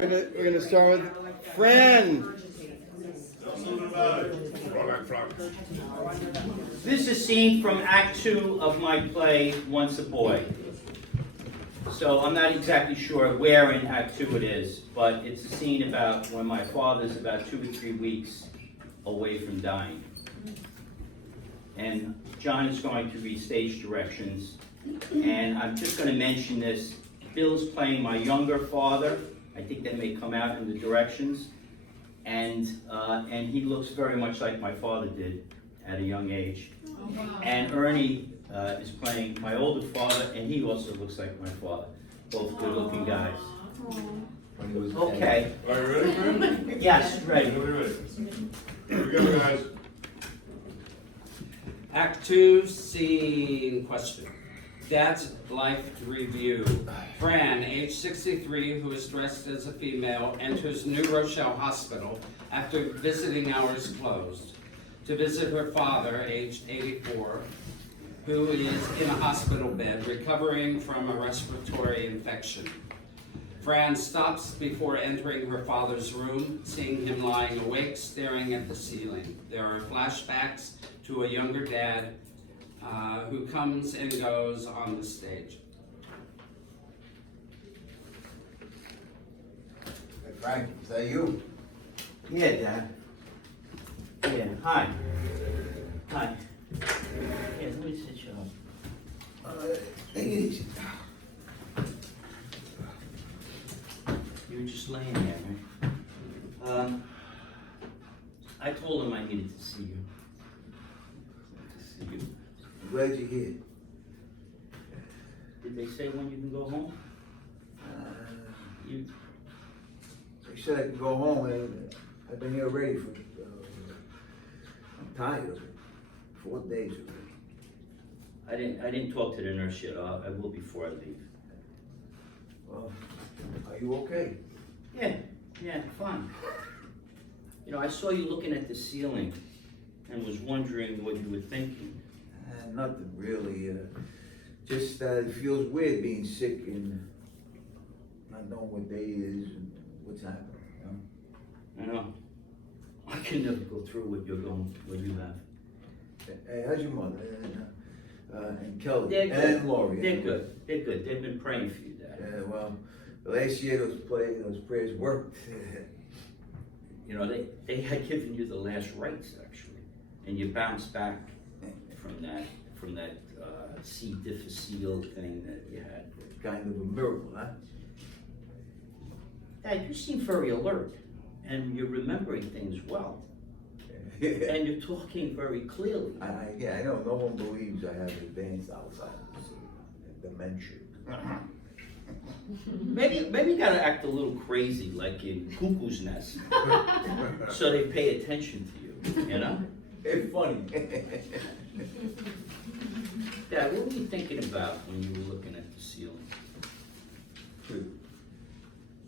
We're gonna start with Fran. This is a scene from Act 2 of my play, Once a Boy. So I'm not exactly sure where in Act 2 it is, but it's a scene about when my father's about 2 or 3 weeks away from dying. And John is going to read stage directions, and I'm just going to mention this. Bill's playing my younger father. I think that may come out in the directions. And he looks very much like my father did at a young age. Oh, wow. And Ernie is playing my older father, and he also looks like my father. Both good-looking guys. Okay. Are you ready, Fran? Yes, ready. Ready. Here we go, guys. Act 2, scene question. Dad's life review. Fran, age 63, who is dressed as a female, enters New Rochelle Hospital after visiting hours closed to visit her father, aged 84, who is in a hospital bed recovering from a respiratory infection. Fran stops before entering her father's room, seeing him lying awake, staring at the ceiling. There are flashbacks to a younger dad who comes and goes on the stage. Hey Frank, is that you? Yeah, Dad. Yeah, hi. Hi. Yeah, let me sit you up. You were just laying there, right? I told him I needed to see you. I'm glad you're here. Did they say when you can go home? You, They said I can go home, and I've been here already for, I'm tired of it. 4 days already. I didn't talk to the nurse yet. I will before I leave. Well, are you okay? Yeah, fine. You know, I saw you looking at the ceiling and was wondering what you were thinking. Nothing really, just it feels weird being sick and not knowing what day it is and what's happening, you know? I know. I can never go through what you have. Hey, how's your mother? And Kelly? They're good. And Lori? They're good. They're good. They've been praying for you, Dad. Yeah, well, last year those prayers worked. You know, they had given you the last rites, actually, and you bounced back from that C. difficile thing that you had. Kind of a miracle, huh? Dad, you seem very alert, and you're remembering things well, and you're talking very clearly. Yeah, I know. No one believes I have advanced Alzheimer's and dementia. Maybe you gotta act a little crazy, like in Cuckoo's Nest, so they pay attention to you, you know? It's funny. Dad, what were you thinking about when you were looking at the ceiling?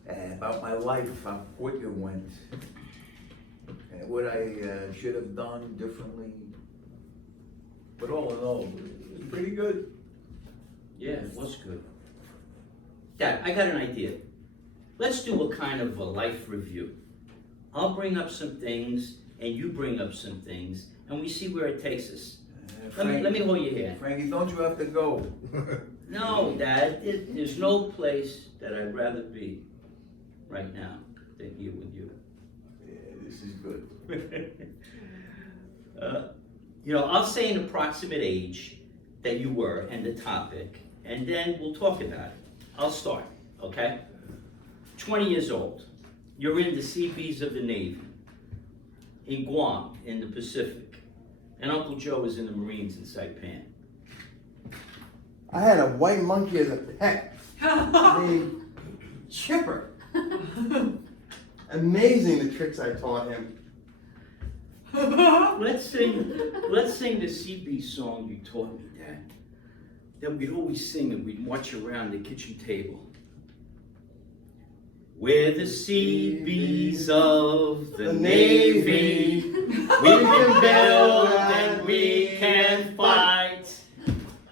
About my life, how quick it went, and what I should have done differently. But all in all, it was pretty good. Yeah, it was good. Dad, I got an idea. Let's do a kind of a life review. I'll bring up some things, and you bring up some things, and we see where it takes us. Let me hold your hand. Frankie, don't you have to go? No, Dad, there's no place that I'd rather be right now than here with you. Yeah, this is good. You know, I'll say an approximate age that you were and the topic, and then we'll talk about it. I'll start, okay? 20 years old. You're in the Seabees of the Navy, in Guam, in the Pacific, and Uncle Joe is in the Marines in Saipan. I had a white monkey as a pet named Chipper. Amazing the tricks I taught him. Let's sing the Seabee song you taught me, Dad. That we'd always sing and we'd march around the kitchen table. We're the Seabees of the Navy. We can build and we can fight.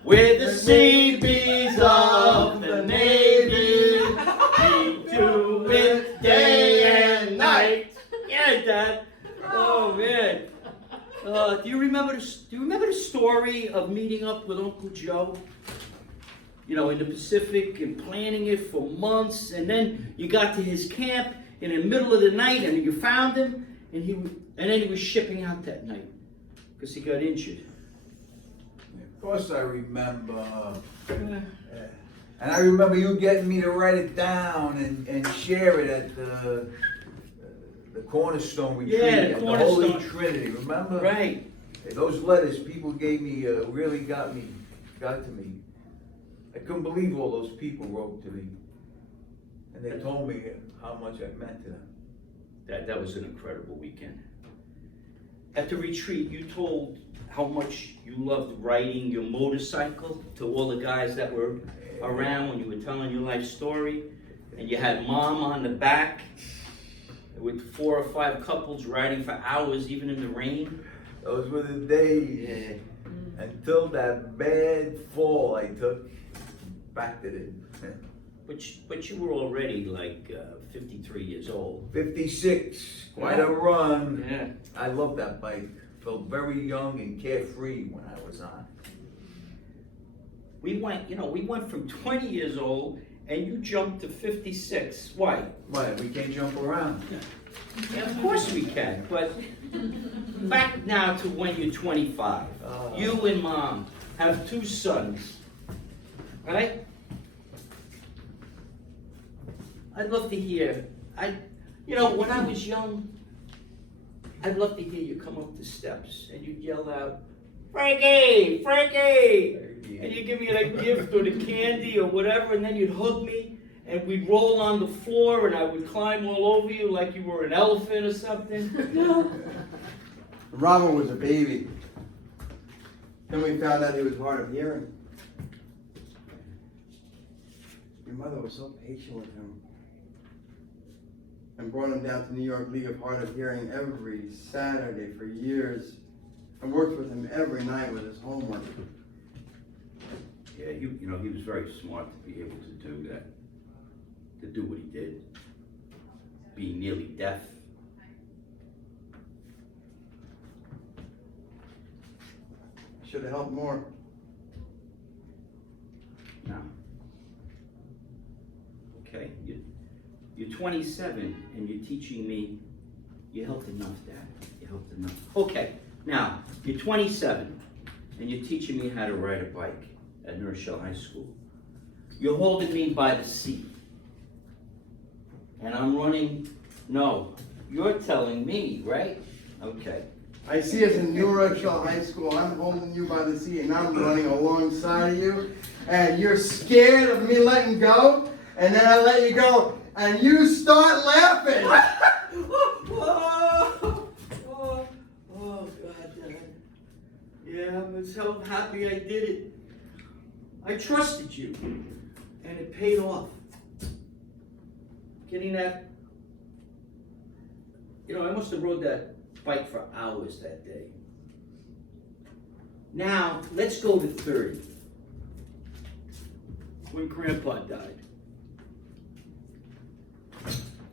We're the Seabees of the Navy. We do it Dad. Oh man. Do you remember the story of meeting up with Uncle Joe? You know, in the Pacific and planning it for months, and then you got to his camp in the middle of the night, and you found him, and then he was shipping out that night because he got injured. Of course I remember. And I remember you getting me to write it down and share it at the Cornerstone Retreat, Yeah, at the Cornerstone. Holy Trinity, remember? Right. Those letters people gave me really got to me. I couldn't believe all those people wrote to me. And they told me how much I meant to them. That was an incredible weekend. At the retreat, you told how much you loved riding your motorcycle to all the guys that were around when you were telling your life story. And you had Mom on the back with 4 or 5 couples riding for hours, even in the rain. Those were the days. Yeah. Until that bad fall I took, backed it in. But you were already like 53 years old. 56, quite a run. Yeah. I love that bike. Felt very young and carefree when I was on. We went from 20 years old and you jumped to 56. Why? Why? We can't jump around. Yeah, of course we can, but back now to when you're 25. You and Mom have 2 sons, right? I'd love to hear, when I was young, I'd love to hear you come up the steps and you'd yell out, Frankie, Frankie! And you'd give me a gift or the candy or whatever, and then you'd hug me, and we'd roll on the floor, and I would climb all over you like you were an elephant or something. Robert was a baby. Then we found out he was hard of hearing. Your mother was so patient with him and brought him down to New York League of Hard of Hearing every Saturday for years and worked with him every night with his homework. Yeah, he was very smart to be able to do that, to do what he did, being nearly deaf. Should have helped more. No. Okay, you're 27 and you're teaching me, you helped enough, Dad, you helped enough. Okay, now, you're 27 and you're teaching me how to ride a bike at North Shore High School. You're holding me by the seat. And I'm running, no, you're telling me, right? Okay. I see us in New Rochelle High School. I'm holding you by the seat and I'm running alongside of you. And you're scared of me letting go. And then I let you go. And you start laughing. Oh, God, Dad. Yeah, I'm so happy I did it. I trusted you. And it paid off. Getting that, I must have rode that bike for hours that day. Now, let's go to 30. When Grandpa died.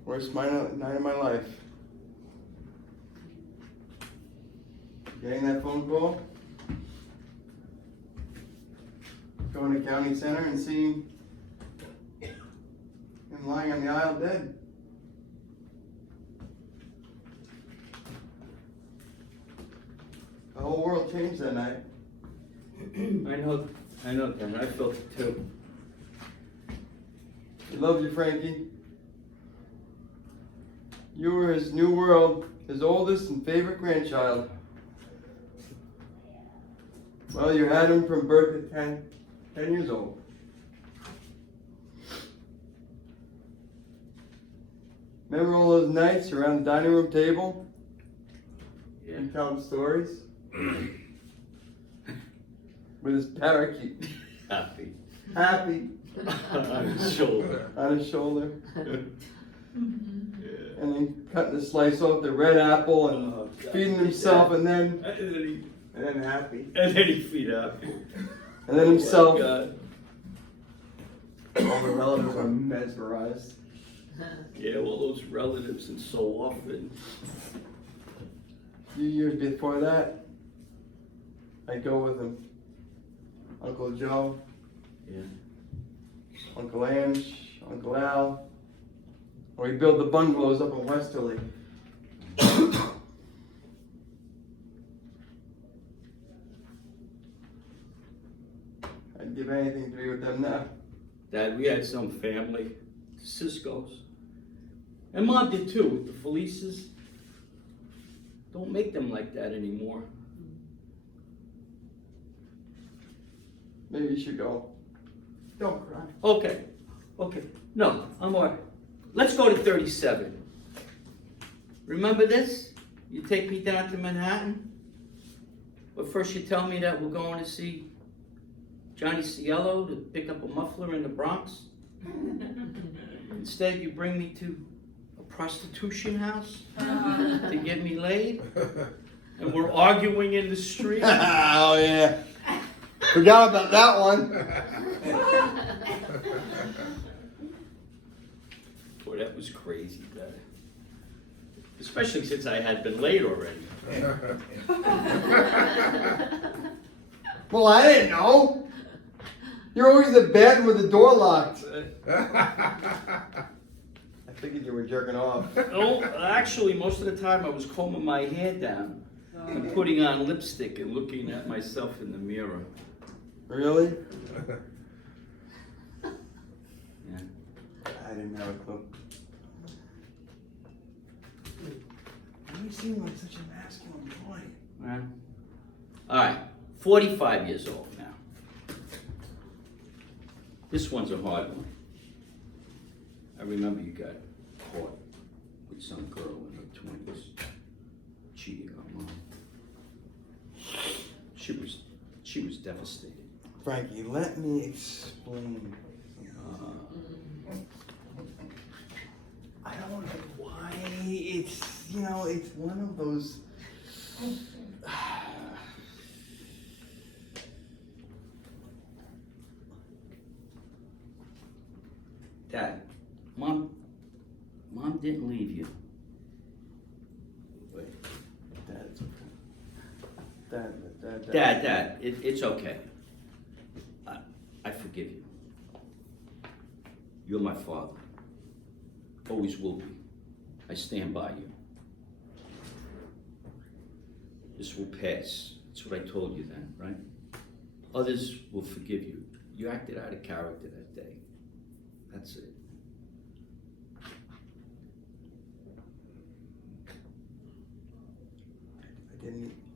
Worst night of my life. Getting that phone call. Going to County Center and seeing him lying on the aisle dead. The whole world changed that night. I know, Ken. I felt it too. He loved you, Frankie. You were his new world, his oldest and favorite grandchild. Well, you had him from birth at 10 years old. Remember all those nights around the dining room table? Yeah. And telling stories? With his parakeet. Happy. Happy. On his shoulder. On his shoulder. Yeah. And then cutting a slice off the red apple and Oh, God. feeding himself and then happy. And then he feed up. And then himself. Oh, All the relatives are mesmerized. yeah, all those relatives and so often. few years before that, I go with him. Uncle Joe, Yeah. Uncle Ange, Uncle Al. We build the bungalows up in Westerly. I'd give anything to be with them now. Dad, we had some family, the Siscos. And Mom did too, with the Felices. Don't make them like that anymore. Maybe you should go. Don't cry. Okay. No, I'm all right. Let's go to 37. Remember this? You take me down to Manhattan, but first you tell me that we're going to see Johnny Cielo to pick up a muffler in the Bronx. Instead, you bring me to a prostitution house to get me laid, and we're arguing in the street. Oh yeah. Forgot about that one. Boy, that was crazy, Dad. Especially since I had been late already. Well, I didn't know. You're always in bed with the door locked. I figured you were jerking off. No, actually, most of the time I was combing my hair down and putting on lipstick and looking at myself in the mirror. Really? Yeah. I didn't have a clue. You seem like such a masculine boy. Well, all right, 45 years old now. This one's a hard one. I remember you got caught with some girl in her 20s cheating on Mom. She was devastated. Frankie, let me explain. I don't know why. It's, it's one of those. Dad, Mom didn't leave you. Wait, Dad, it's okay. Dad, it's okay. I forgive you. You're my father. Always will be. I stand by you. This will pass. That's what I told you then, right? Others will forgive you. You acted out of character that day. That's it.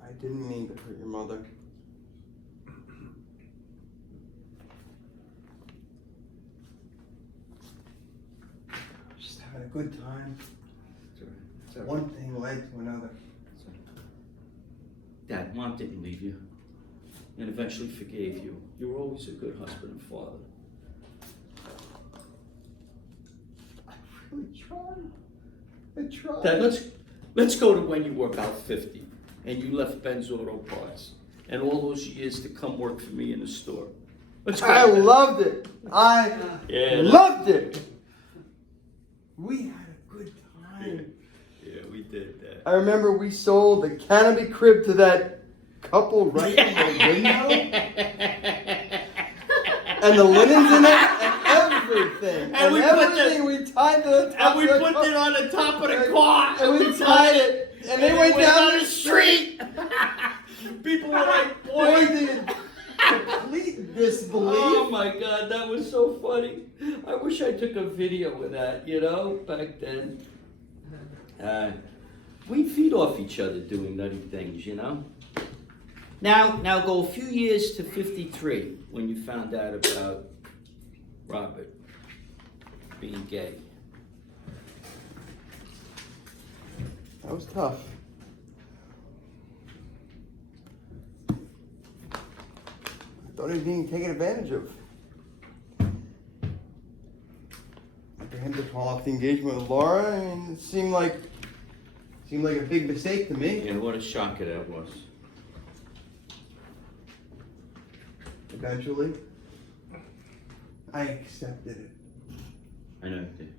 I didn't mean to hurt your mother. Just having a good time. It's all right. It's all right. One thing led to another. Dad, Mom didn't leave you, and eventually forgave you. You were always a good husband and father. I really tried. I tried. Dad, let's go to when you were about 50, and you left Ben's Auto Parts, and all those years to come work for me in the store. Let's go. I loved it. I loved it. We had a good time. Yeah, we did that. I remember we sold the canopy crib to that couple right in the window. And the linens in it and everything. And we tied to the top And we of the put car. it on the top of the car. And we tied it. And they went down the street. People were like, Boy, boy. did complete disbelief. Oh my God, that was so funny. I wish I took a video of that, back then. We'd feed off each other doing nutty things, Now go a few years to 53 when you found out about Robert being gay. That was tough. I thought he was being taken advantage of. For him to call off the engagement with Laura, it seemed like a big mistake to me. Yeah, what a shocker that was. Eventually, I accepted it. I know you did.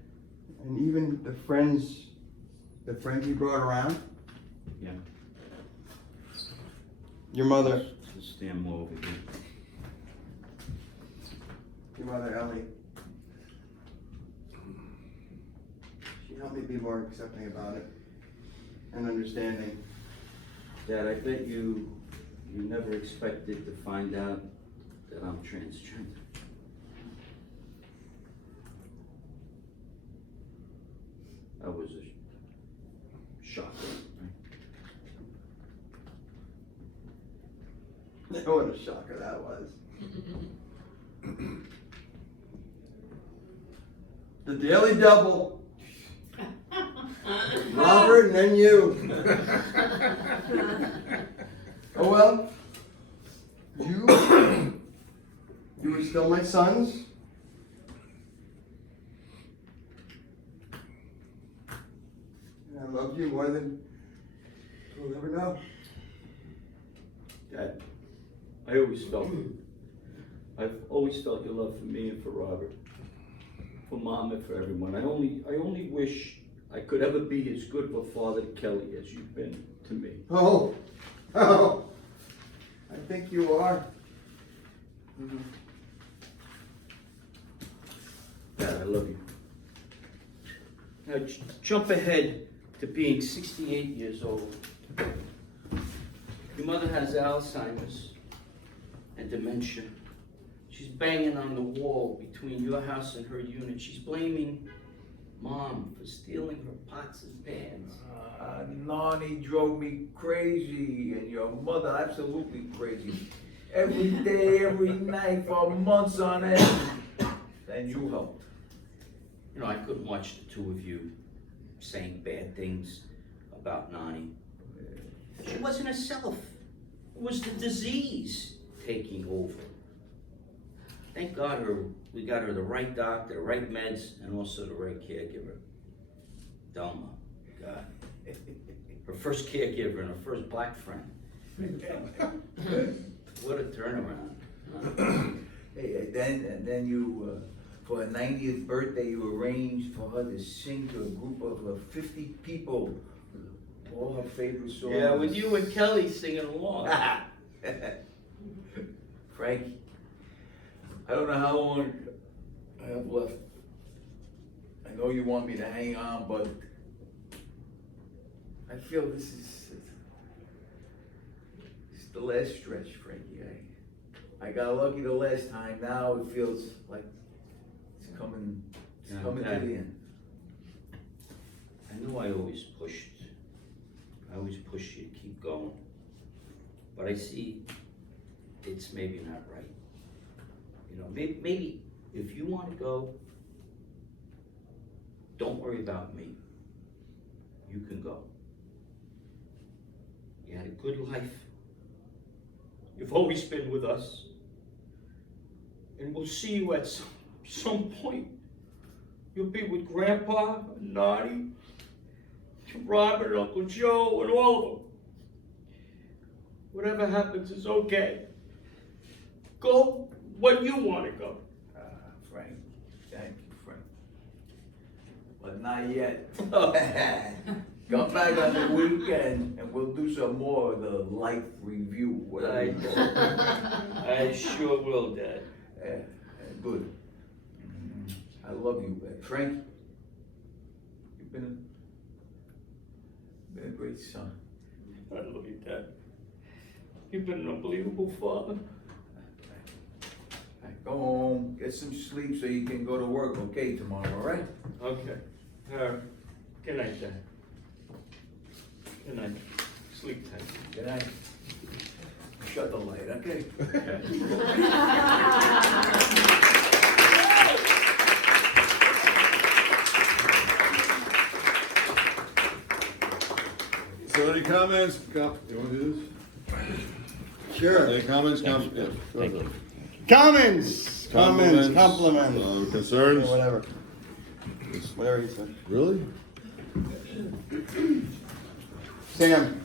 And even the friends he brought around. Yeah. Your mother. Just stand more over here. Your mother, Ellie. She helped me be more accepting about it and understanding. Dad, I bet you never expected to find out that I'm transgender. That was a shocker, right? What a shocker that was. The Daily Double. Robert and then you. Oh well. You were still my sons. And I loved you more than you'll ever know. Dad, I've always felt your love for me and for Robert, for Mom and for everyone. I only wish I could ever be as good of a father to Kelly as you've been to me. Oh, I think you are. Dad, I love you. Now jump ahead to being 68 years old. Your mother has Alzheimer's and dementia. She's banging on the wall between your house and her unit. She's blaming Mom for stealing her pots and pans. Nani drove me crazy, and your mother absolutely crazy. Every day, every night, for months on end. And you helped. You know, I couldn't watch the two of you saying bad things about Nani. She wasn't herself. It was the disease taking over. Thank God we got her the right doctor, the right meds, and also the right caregiver. Delma, God. Her first caregiver and her first black friend. What a turnaround. Hey, and then you, for her 90th birthday, you arranged for her to sing to a group of 50 people, all her favorite songs. Yeah, with you and Kelly singing along. Frank, I don't know how long I have left. I know you want me to hang on, but I feel this is the last stretch, Frankie. I got lucky the last time. Now it feels like it's coming to the end. I know I always pushed you to keep going. But I see it's maybe not right. You know, maybe if you want to go, don't worry about me. You can go. You had a good life. You've always been with us. And we'll see you at some point. You'll be with Grandpa, and Nani, and Robert, and Uncle Joe, and all of them. Whatever happens is okay. Go when you want to go. Frank, thank you, Frank. But not yet. Come back on the weekend and we'll do some more of the life review. I sure will, Dad. Good. I love you, Frank. You've been a great son. I love you, Dad. You've been an unbelievable father. Go home, get some sleep so you can go to work, okay, tomorrow, all right? Okay. Good night, Dad. Good night. Sleep tight. Good night. Shut the light, okay? So any comments? You want to do this? Sure. Any comments? Thank you. Comments, compliments, Concerns? whatever. Whatever you said. Really? Sam.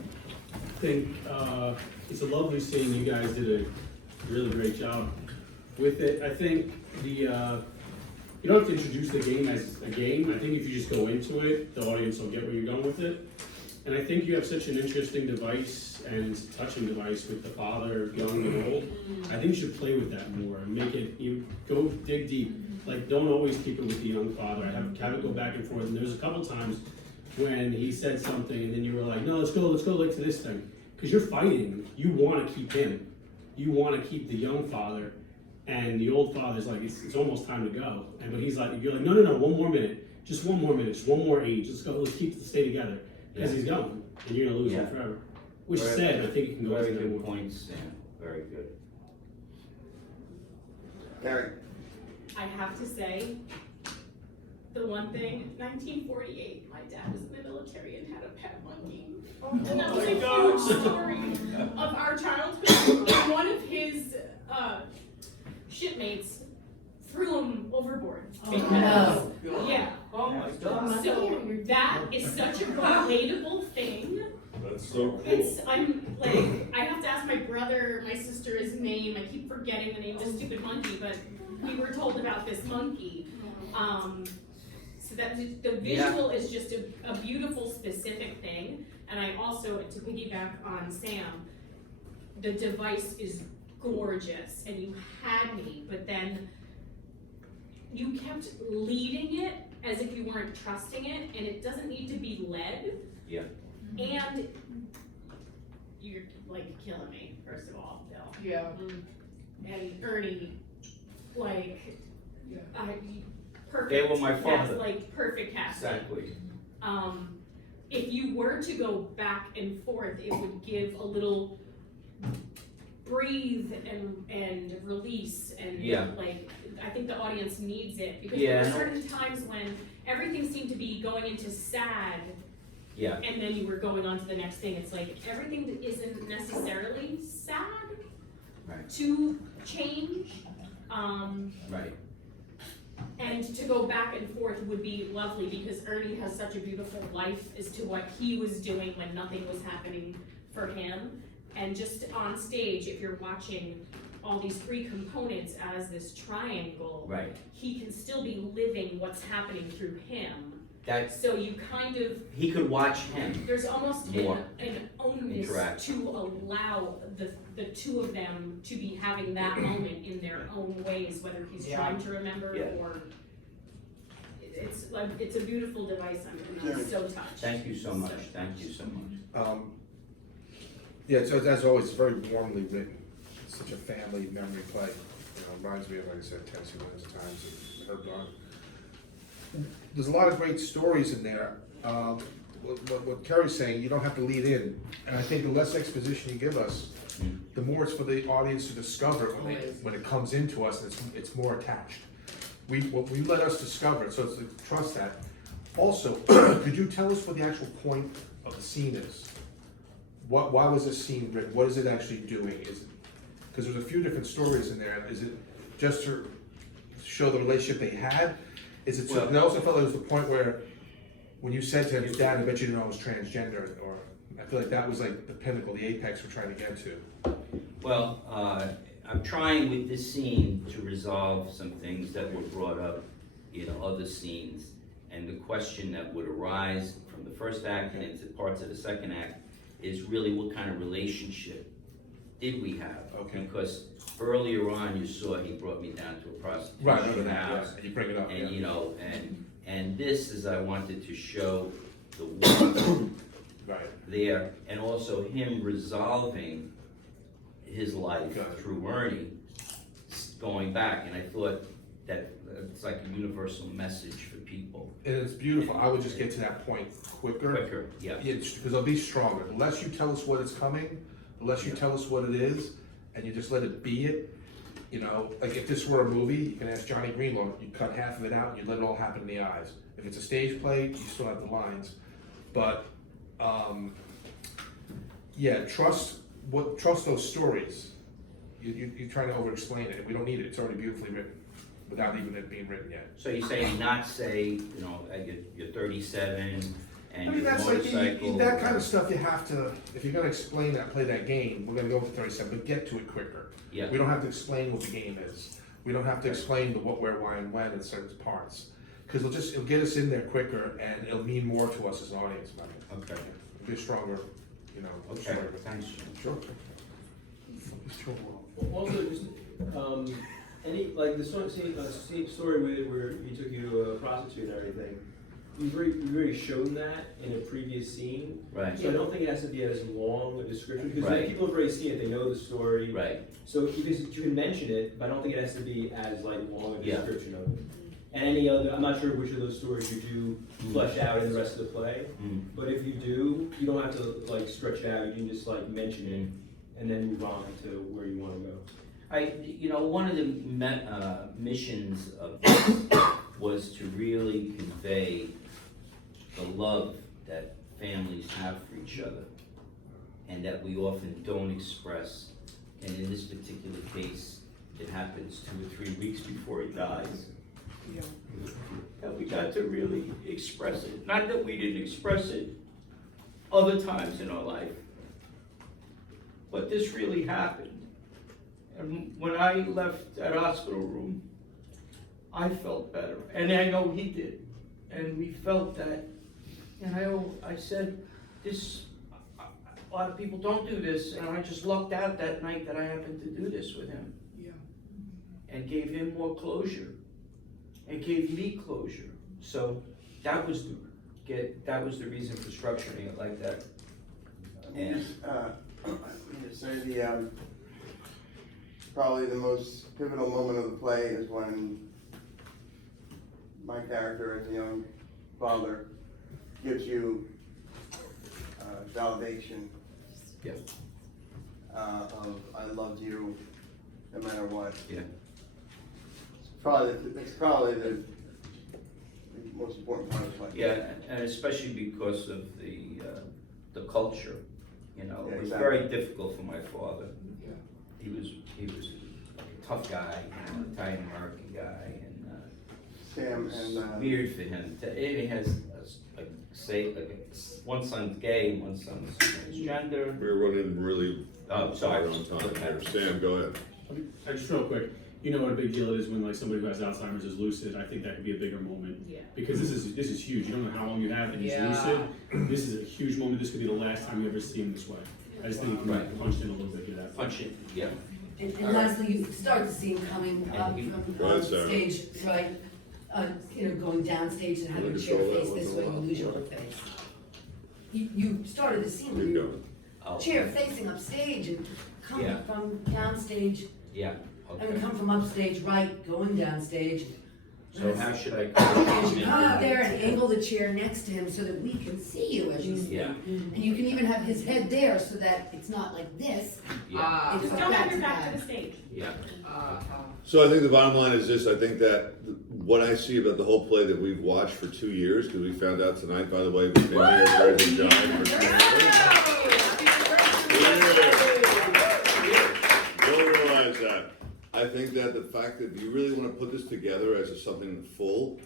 I think it's a lovely scene. You guys did a really great job with it. I think you don't have to introduce the game as a game. I think if you just go into it, the audience will get where you're going with it. And I think you have such an interesting device and touching device with the father, young and old. I think you should play with that more and make it, you go dig deep. Like, don't always keep it with the young father. Have it go back and forth. And there's a couple times when he said something and then you were like, no, let's go like to this thing. Because you're fighting, you want to keep him. You want to keep the young father, and the old father's like, it's almost time to go. But he's like, you're like, no, 1 more minute. Just 1 more minute, just 1 more age. Let's go, let's stay together. Because he's going, and you're gonna lose him forever. Which Very said, good. I think you can go Very into that good more. points, Sam, very good. Gary. I have to say, the one thing, 1948, my dad was in the military and had a pet monkey. And that was a huge story of our childhood. And one of his shipmates threw him overboard. Because, yeah. Oh my God. So that is such a relatable thing. That's so cool. I'm like, I have to ask my brother, my sister his name. I keep forgetting the name of the stupid monkey, but we were told about this monkey. So that the visual is just a beautiful, specific thing. And I also, to piggyback on Sam, the device is gorgeous, and you had me, but then you kept leading it as if you weren't trusting it, and it doesn't need to be led. Yeah. And you're like killing me, first of all, Bill. Yeah. And Ernie, like, perfect. They were my father. Cast, like perfect casting. Exactly. If you were to go back and forth, it would give a little breathe and release and like, I think the audience needs it because there are certain times when everything seemed to be going into sad. Yeah. And then you were going on to the next thing. It's like everything isn't necessarily sad to change. Right. And to go back and forth would be lovely because Ernie has such a beautiful life as to what he was doing when nothing was happening for him. And just on stage, if you're watching all these three components as this triangle, he can still be living what's happening through him. So you kind of, he could watch him. there's almost an onus interact. to allow the two of them to be having that moment in their own ways, whether he's trying to remember or it's like, it's a beautiful device. I'm so touched. Thank you so much. Thank you so much. Yeah, so as always, it's very warmly written. It's such a family memory play. Reminds me of, like I said, Tennessee Williams times and Herb Gone. There's a lot of great stories in there. What Kerry's saying, you don't have to lead in. And I think the less exposition you give us, the more it's for the audience to discover when it comes into us, and it's more attached. We let us discover it, so it's like, trust that. Also, could you tell us what the actual point of the scene is? Why was this scene written? What is it actually doing? Is it because there's a few different stories in there? Is it just to show the relationship they had? Is it? I also felt it was the point where, when you said to him, "Dad, I bet you didn't know I was transgender," or I feel like that was like the pinnacle, the apex we're trying to get to. Well, I'm trying with this scene to resolve some things that were brought up in other scenes, and the question that would arise from the first act and into parts of the second act is really what kind of relationship did we have? Okay. Because earlier on you saw he brought me down to a prostitution house. You bring it up. And you know, and this is, I wanted to show the warmth there, and also him resolving his life through Ernie, going back, and I thought that it's like a universal message for people. And it's beautiful. I would just get to that point quicker. Yeah. Because it'll be stronger. The less you tell us what is coming, the less you tell us what it is, and you just let it be it. Like if this were a movie, you can ask Johnny Greenlaw, you cut half of it out and you let it all happen in the eyes. If it's a stage play, you still have the lines. But trust those stories. You're trying to over-explain it. We don't need it. It's already beautifully written, without even it being written yet. So you're saying not say, you're 37 and your that's motorcycle. like, that kind of stuff you have to, if you're gonna explain that, play that game, we're gonna go with 37, but get to it quicker. Yeah. We don't have to explain what the game is. We don't have to explain the what, where, why, and when in certain parts. Because it'll get us in there quicker, and it'll mean more to us as an audience member. Okay. be a stronger, you know, Okay, story. thanks. Sure. Also, just, any, like, the same story where he took you to a prostitute and everything, you've already shown that in a previous scene. Right, So I don't think it has to be as long a description, because Right. people have already seen it, they know the story. right, So you can mention it, but I don't think it has to be as like long a Yeah. description of it. And any other, I'm not sure which of those stories you do flesh out in the rest of the play, mm, but if you do, you don't have to like stretch it out, you can just like mention it and then move on to where you wanna go. one of the missions of this was to really convey the love that families have for each other, and that we often don't express. And in this particular case, it happens 2 or 3 weeks before he dies. That we got to really express it. Not that we didn't express it other times in our life, but this really happened. And when I left that hospital room, I felt better, and I know he did. And we felt that, and I said, a lot of people don't do this, and I just lucked out that night that I happened to do this with him. Yeah. And gave him more closure, and gave me closure. So that was the reason for structuring it like that. And Say the, probably the most pivotal moment of the play is when my character as a young father gives you validation. Yeah. Of I loved you no matter what. Yeah. It's probably the most important part of the play. Yeah, and especially because of the culture, Yeah, it was exactly. very difficult for my father. Yeah. He was a tough guy, Italian American guy, and Sam it's and weird for him. He has one son's gay, one son's transgender. We're running really Oh, sorry. right on time here. Sam, go ahead. Just real quick, you know what a big deal it is when like somebody who has Alzheimer's is lucid. I think that could be a bigger moment. Yeah. Because this is huge. You don't know how long you have, and he's Yeah. lucid. This is a huge moment. This could be the last time you ever see him this way. I just think you can Right. punch in a little bit, get that. Punch it, yeah. And lastly, you start the scene coming up And from Go ahead, Sarah. stage, right? Going down stage and having Let a me chair show that face once this in a way, you while. lose your face. You started the scene Where with you your going? Oh, chair facing upstage and coming Yeah. from downstage, yeah, and we okay. come from upstage, right, going downstage. So how should I? And you come out there and angle the chair next to him so that we can see you as you speak. Yeah, And you can even have his head there so that it's not like this. yeah, It's Just like don't have back your to back to back. the stage. yeah. So I think the bottom line is this, I think that what I see about the whole play that we've watched for 2 years, because we found out tonight, by the way, we've been here at Brazen Giant for 2 years. Don't realize that. I think that the fact that you really want to put this together as something full,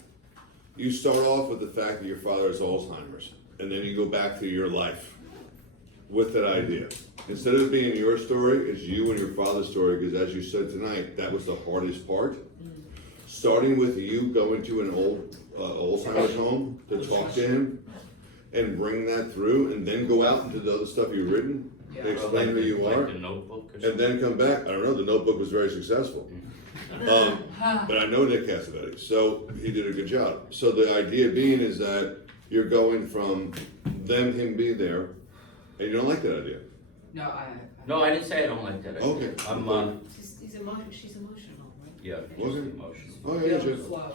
you start off with the fact that your father has Alzheimer's, and then you go back to your life with that idea. Instead of it being your story, it's you and your father's story, because as you said tonight, that was the hardest part. Starting with you going to an old Alzheimer's home to talk to him and bring that through, and then go out into the other stuff you've written, explain who you are, Like the Notebook or and something? then come back. I don't know, the Notebook was very successful. But I know Nick Cassavetes, so he did a good job. So the idea being is that you're going from him being there, and you don't like that idea. No, I didn't say I don't like that. Okay. I'm, She's emotional, right? yeah, just Okay. emotional. Oh, yeah, just, No,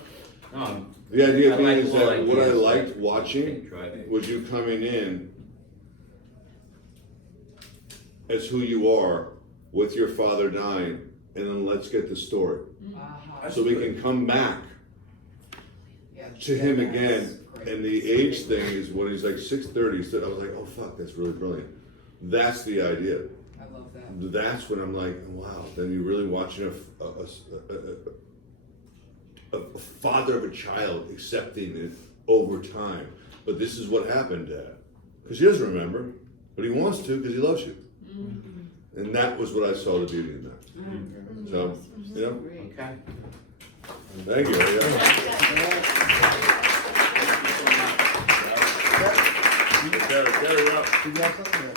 I'm the idea I being like is more that what I ideas, liked like watching driving. was you coming in as who you are with your father dying, and then let's get the story. So we can come back to him again, and the age thing is when he's like 6:30, so I was like, oh fuck, that's really brilliant. That's the idea. I love that. That's when I'm like, wow, then you're really watching a father of a child accepting it over time. But this is what happened, Dad. Because he doesn't remember, but he wants to because he loves you. And that was what I saw the beauty in that. So, you know, Okay. thank you. Yeah. Gary, you're up. You got something there?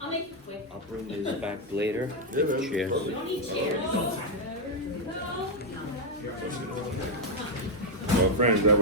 I'll make it quick. I'll bring these back later. Yeah, man. Cheers. We don't need chairs. Well, friends, that